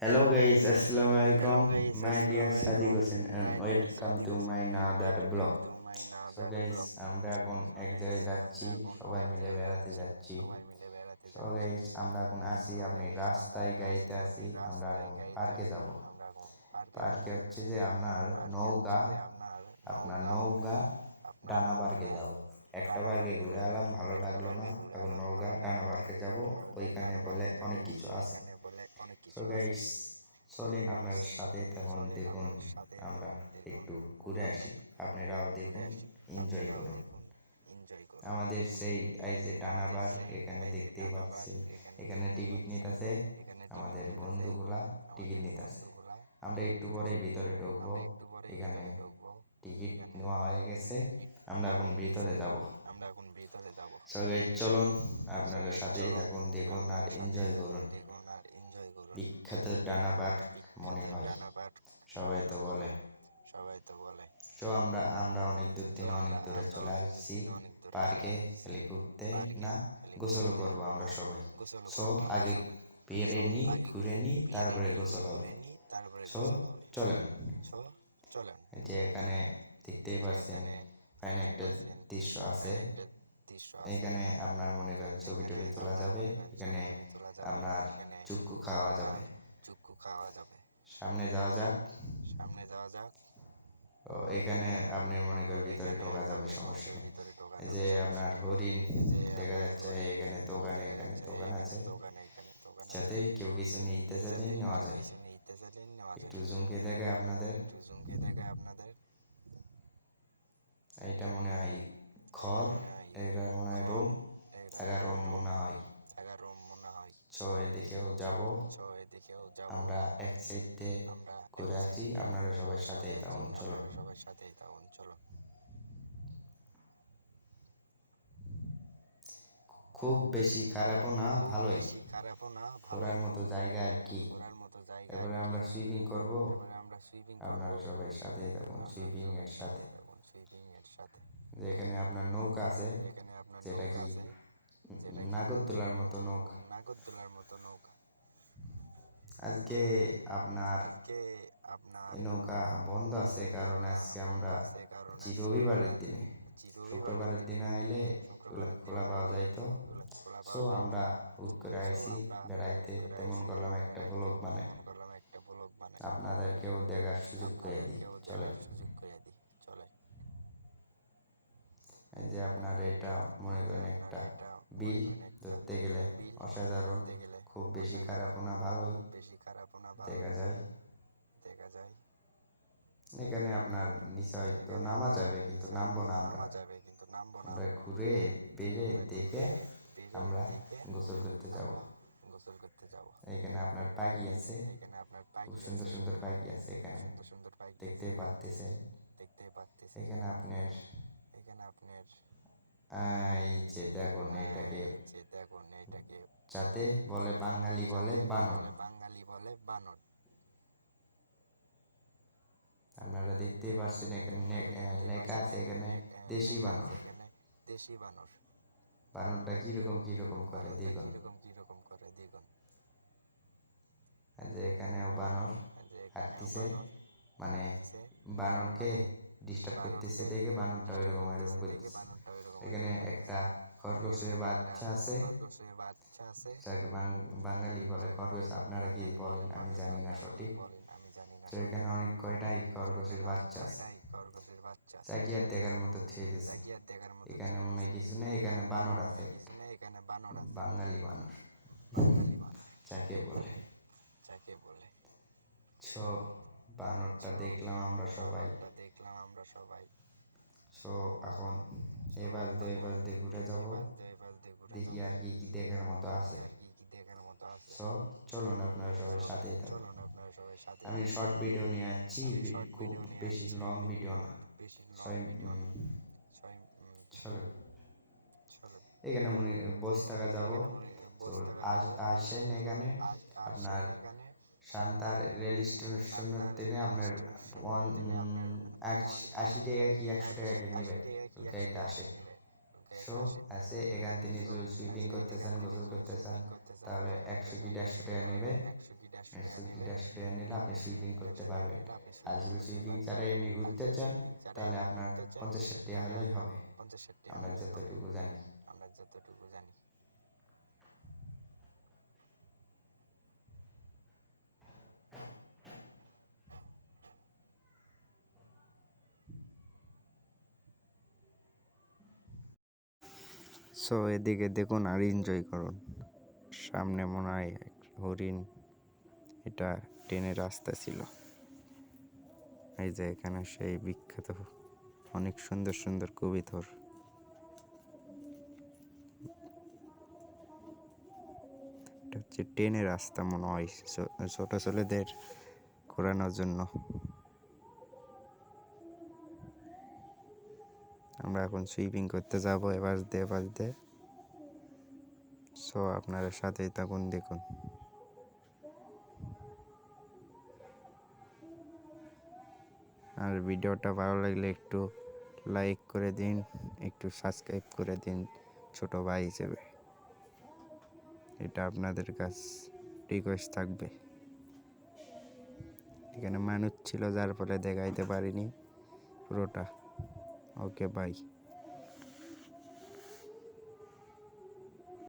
Hello guys, Assalamualaikum. My dear Sadiq Hussein and welcome to my another blog. So guys, আমরা এখন এক জায়গায় যাচ্ছি, সবাই মিলে বেড়াতে যাচ্ছি। So guys, আমরা এখন আছি আপনি রাস্তায় গাড়িতে আছি, আমরা এখন পার্কে যাব। পার্কে হচ্ছে যে আপনার নৌকা ডানা পার্কে যাব। একটা পার্কে ঘুরে এলাম, ভালো লাগলো না, এখন নৌকা ডানা পার্কে যাব। ওইখানে বলে অনেক কিছু আছে। সো গাইস, চলেন আপনার সাথে তখন দেখুন, আমরা একটু ঘুরে আসি, আপনারাও দেখুন, এনজয় করুন। আমাদের সেই এই যে টানাবার এখানে দেখতেই পাচ্ছি, এখানে টিকিট নিতেছে, আমাদের বন্ধুগুলা টিকিট নিতেছে। আমরা একটু পরে ভিতরে ঢুকবো, এখানে টিকিট নেওয়া হয়ে গেছে, আমরা এখন ভিতরে যাব। সবাই চলুন, আপনাদের সাথেই থাকুন, দেখুন আর এনজয় করুন। বিখ্যাত ডানাবার মনে হয়, সবাই তো বলে। তো আমরা অনেক দূর থেকে অনেক দূরে চলে আসছি পার্কে, খালি ঘুরতে না, গোসল করবো আমরা সবাই। সো আগে বেরে নি, ঘুরে নি, তারপরে গোসল হবে। সো চলেন। যে এখানে দেখতেই পাচ্ছেন ফাইন একটা দৃশ্য আছে। এখানে আপনার মনে করেন ছবি টবি তোলা যাবে, এখানে আপনার চুক্কু খাওয়া যাবে। সামনে যাওয়া যাক। তো এখানে আপনি মনে করেন ভিতরে ঢোকা যাবে, সমস্যা নেই। এই যে আপনার হরিণ দেখা যাচ্ছে, এখানে দোকান আছে, যাতে কেউ কিছু নিতে চাইলে নেওয়া যায়। একটু জুমকে দেখে আপনাদের, এইটা মনে হয় ঘর, এটা মনে হয় রুম, থাকার রুম মনে হয়। সো এদিকেও যাব, আমরা এক সাইডে ঘুরে আছি, আপনারা সবাই সাথে থাকুন, চলো। খুব বেশি খারাপও না, ভালোই, ঘোরার মতো জায়গা আর কি। এরপরে আমরা সুইমিং করব, আপনারা সবাই সাথে থাকুন সুইমিং এর সাথে। যেখানে আপনার নৌকা আছে, যেটা কি নাগরদোলার মতো নৌকা। আজকে আপনার এই নৌকা বন্ধ আছে, কারণ আজকে আমরা রবিবারের দিনে, শুক্রবারের দিনে আইলে এগুলো খোলা পাওয়া যাইতো। সো আমরা হুট করে আইসি বেড়াইতে, তেমন করলাম একটা ব্লগ বানাই, আপনাদেরকেও দেখার সুযোগ করে দিই, চলে। এই যে আপনার এটা মনে করেন একটা বিল, ধরতে গেলে অসাধারণ, খুব বেশি খারাপও না, ভালোই দেখা যায়। এখানে আপনার নিচে হয়তো নামা যাবে, কিন্তু নামবো না আমরা, আমরা ঘুরে বেড়ে দেখে আমরা গোসল করতে যাব। এখানে আপনার পাখি আছে, খুব সুন্দর সুন্দর পাখি আছে এখানে, দেখতে পাচ্ছেন। এখানে আপনার এই যে দেখুন, এটাকে যাতে বলে বাঙালি বলে বানর। আপনারা দেখতেই পাচ্ছেন এখানে লেখা আছে, এখানে দেশি বানর। বানরটা কিরকম কিরকম করে দেখুন। যে এখানেও বানর হাঁটতেছে, মানে বানরকে ডিস্টার্ব করতেছে দেখে বানরটা এরকম এরকম করতেছে। এখানে একটা খরগোশের বাচ্চা আছে, যাকে বাঙালি বলে খরগোশ, আপনারা কি বলেন আমি জানি না সঠিক। তো এখানে অনেক কয়টাই খরগোশের বাচ্চা আছে, চাকি আর দেখার মতো থুয়ে দিয়েছে। এখানে মনে হয় কিছু নেই, এখানে বানর আছে, বাঙালি বানর যাকে বলে। সো বানরটা দেখলাম আমরা সবাই। সো এখন এবার দিয়ে ঘুরে যাব, দেখি আর কি কি দেখার মতো আছে। সো চলুন, আপনারা সবাই সাথেই থাকুন। আমি শর্ট ভিডিও নিয়ে আসছি, খুব বেশি লং ভিডিও না। চলো, এখানে মনে বসে থাকা যাব। তো আসেন এখানে আপনার সান্তার রেল স্টেশনের থেকে আপনার 80 টাকা কি 100 টাকা কি নেবে, গাড়িতে আসে। সো আছে এখান থেকে যদি সুইমিং করতে চান, গোসল করতে চান, তাহলে 100 কি 150 টাকা নেবে। 100 কি ক্যাশ করে নিলে আপনি সুইপিং করতে পারবেন। আর যদি সুইপিং ছাড়া এমনি ঘুরতে চান তাহলে আপনার 50-60 টাকা হলেই হবে, আমরা যতটুকু জানি। সো এদিকে দেখুন আর এনজয় করুন। সামনে মনে হয় হরিণ, এটা ট্রেনের রাস্তা ছিল। এই যে এখানে সেই বিখ্যাত অনেক সুন্দর সুন্দর কবুতর। এটা হচ্ছে ট্রেনের রাস্তা মনে হয়, ছোট ছেলেদের ঘোরানোর জন্য। আমরা এখন সুইপিং করতে যাবো এবার দিয়ে। সো আপনারা সাথেই থাকুন, দেখুন। আর ভিডিওটা ভালো লাগলে একটু লাইক করে দিন, একটু সাবস্ক্রাইব করে দিন ছোট ভাই হিসেবে, এটা আপনাদের কাছে রিকোয়েস্ট থাকবে। এখানে মানুষ ছিল যার ফলে দেখাইতে পারিনি পুরোটা। Okay bye.